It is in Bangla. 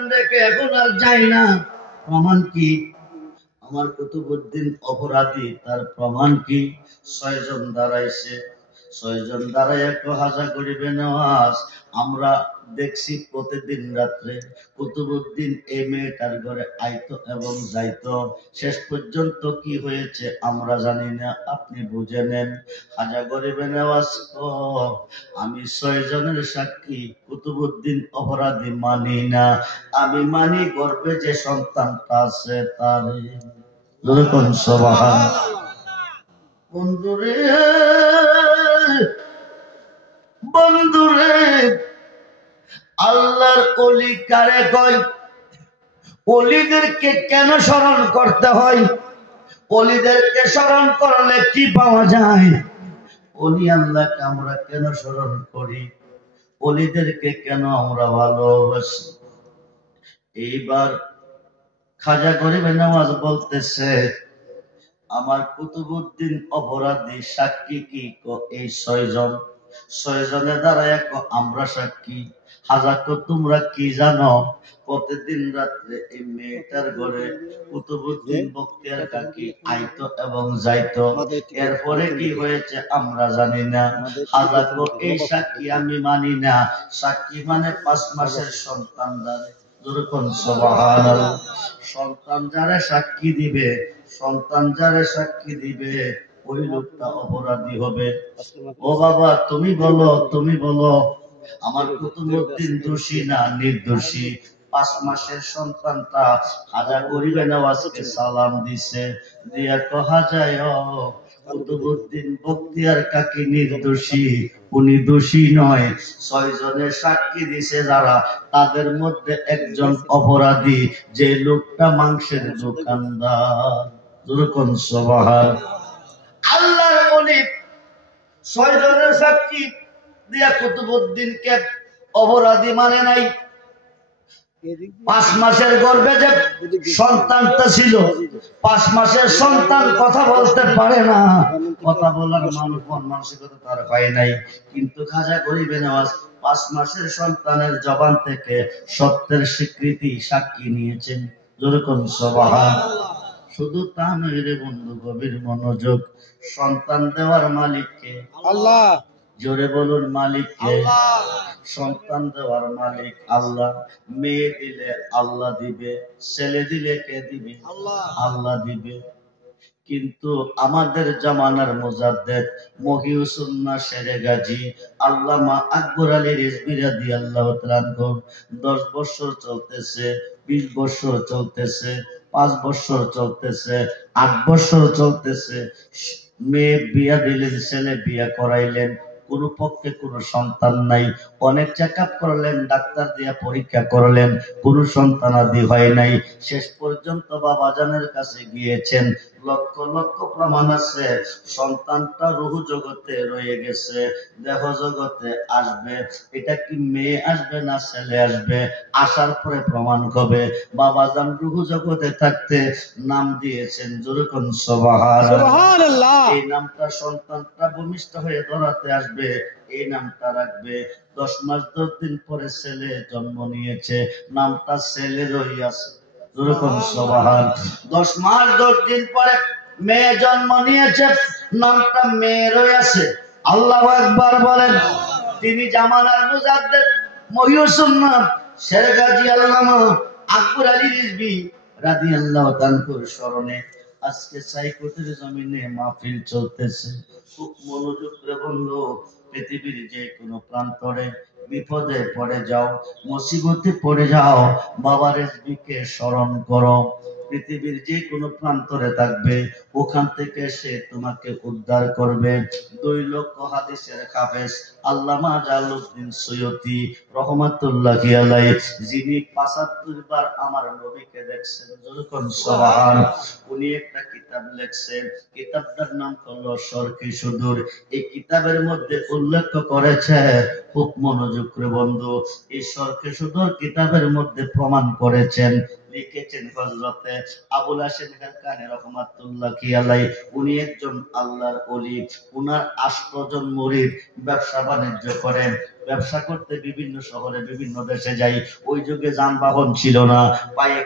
সন্তান রেখে এখন আর যাই না। প্রমাণ কি? আমার কুতুবউদ্দিন অপরাধী, তার প্রমাণ কি? 6 জন দাঁড়াইছে, 6 জন দাঁড়ায় একটু হাজা করিবে নেওয়াজ। আমরা দেখছি প্রতিদিন রাত্রে কুতুবউদ্দিন এই মেয়েটার ঘরে আইতো এবং যাইতো। শেষ পর্যন্ত কি হয়েছে আমরা জানি না, আপনি বুঝে নেন। হাজা করিবে নেওয়াজ আমি 6 জনের সাক্ষী, কুতুবউদ্দিন অপরাধী মানি না। আমি মানি গর্ভে যে সন্তানটা আছে তারে। বন্ধুরে, বন্ধুরে, আল্লাহর ওলি কারে কয়? ওলিদেরকে কেন স্মরণ করতে হয়? ওলিদেরকে স্মরণ করলে কি পাওয়া যায়? ওলি আল্লাহকে আমরা কেন স্মরণ করি? ওলিদেরকে কেন আমরা ভালোবাসি? এইবার খাজা গরিবে নওয়াজ বলতেছে, আমার কুতুবউদ্দিন অপরাধী সাক্ষী কি? এই 6 জন, 6 জনের দ্বারা এক আমরা সাক্ষী। হাজার তোমরা কি জানো? প্রতিদিন রাত্রে এই মেয়েটার ঘরে কুতুবউদ্দিন বখতিয়ার কাকি আইতো এবং যাইতো। এরপরে কি হয়েছে আমরা জানি না। হাজার এই সাক্ষী আমি মানি না। সাক্ষী মানে 5 মাসের সন্তান দ্বারে। যেরকম সুবহানাল্লাহ, সন্তান যারা সাক্ষী দিবে, সন্তান যারা সাক্ষী দিবে ওই লোকটা অপরাধী হবে। ও বাবা তুমি বলো, তুমি বলো আমার কুতুবউদ্দিন দোষী না নির্দোষী? 5 মাসের সন্তানটা হাজা করিবে নেওয়াজকে সালাম দিছে, দিয়া কহা যায় কুতুবউদ্দিন বখতিয়ার কাকি নির্দোষী, উনি দোষী নয়। 6 জনের সাক্ষী দিছে যারা, তাদের মধ্যে একজন অপরাধী, যে লোকটা মাংসের দোকানদার। যেরকম সুবহান আল্লাহর ওলি 6 জনের সাক্ষী দিয়া কুতুবউদ্দিনকে অপরাধী মানে নাই। 5 মাসের গর্ভে যে সন্তানটা ছিল, 5 মাসের সন্তান কথা বলতে পারে না, কথা বলার মানসিকতা তার হয় নাই। কিন্তু খাজা গরিবে নওয়াজ 5 মাসের সন্তানের জবান থেকে সত্যের স্বীকৃতি সাক্ষী নিয়েছেন। যেরকম সুবহান। শুধু তা নয় রে বন্ধু, গভীর মনোযোগ। সন্তান দেওয়ার মালিক কে? আল্লাহ। জোরে বলুন মালিক কে? সন্তান দেওয়ার মালিক আল্লাহ। মেয়ে দিলে আল্লাহ দিবে, ছেলে দিলে কে দিবে? আল্লাহ দিবে। কিন্তু আমাদের জামানার মুজাদ্দেদ মহিউসুন্নাহ শেরে গাজী আল্লামা আকবর আলী রিজভী রাদিয়াল্লাহু তাআলা আনহু 10 বছর চলতেছে, 20 বছর চলতেছে, 5 বছর চলতেছে, 8 বছর চলতেছে, মেয়ে বিয়া দিলেন, ছেলে বিয়া করাইলেন, কোন পক্ষে কোন সন্তান নাই। অনেক চেক আপ করলেন, ডাক্তার দিয়া পরীক্ষা করলেন, কোন সন্তানাদি হয় নাই। শেষ পর্যন্ত বাবাজানের কাছে গিয়েছেন, লক্ষ লক্ষ প্রমাণ আছে সন্তানটা রূহ জগতে রয়ে গেছে, দেহ জগতে আসবে। এটা কি মেয়ে আসবে না ছেলে আসবে? আসার পরে প্রমাণ হবে। বাবাজান রূহ জগতে থাকতে নাম দিয়েছেন, যেরকম সুবহানাল্লাহ। এই নামটা সন্তানটা ভূমিষ্ঠ হয়ে ধরাতে আসবে, এই নামটা রাখবে। 10 মাস 10 দিন পরে ছেলে জন্ম নিয়েছে, নামটা ছেলে রইয়াছে। যেরকম সুবহান। 10 মাস 10 দিন পরে মেয়ে জন্ম নিয়েছে, নামটা মেয়ে রইয়াছে। আল্লাহু আকবার বলেন। তিনি জামানার মুজাদ্দেদ মহিউসুন্নাহ শেরে গাজী আল্লামা আকবর আলী রিজভী রাদিয়াল্লাহু তাআলার স্মরণে আজকে সাইকোটের জমিনে মাহফিল চলতেছে। খুব মনোযোগ করে বন্ধু, পৃথিবীর যে কোনো প্রান্তরে বিপদে পড়ে যাও, মুসিবতে পড়ে যাও, বাবা রিজভীকে স্মরণ করো। পৃথিবীর যে কোনো প্রান্তরে থাকবে, ওখান থেকে সে তোমাকে উদ্ধার করবে। 2 লক্ষ হাদিসের হাফেজ আল্লামা জালালউদ্দিন সৈয়দী রহমাতুল্লাহি আলাইহি, যিনি 75 বার আমার নবীকে দেখছেন, যখন সুবহান, উনি একটা কিতাব লিখছেন, কিতাবটার নাম হলো শরকে সুদূর। এই কিতাবের মধ্যে উল্লেখ করেছে, খুব মনোযোগ করে বন্ধু, এই শরকে সুদূর কিতাবের মধ্যে প্রমাণ করেছেন, লিখেছেন হযরতে আবুল হাসেম কানি রহমাতুল্লাহি আলাইহি। উনি একজন আল্লাহর ওলি, উনার 8 জন মুরিদ ব্যবসা বাণিজ্য করেন। ব্যবসা করতে বিভিন্ন শহরে বিভিন্ন দেশে যাই, ওই যুগে যানবাহন ছিল না, পায়ে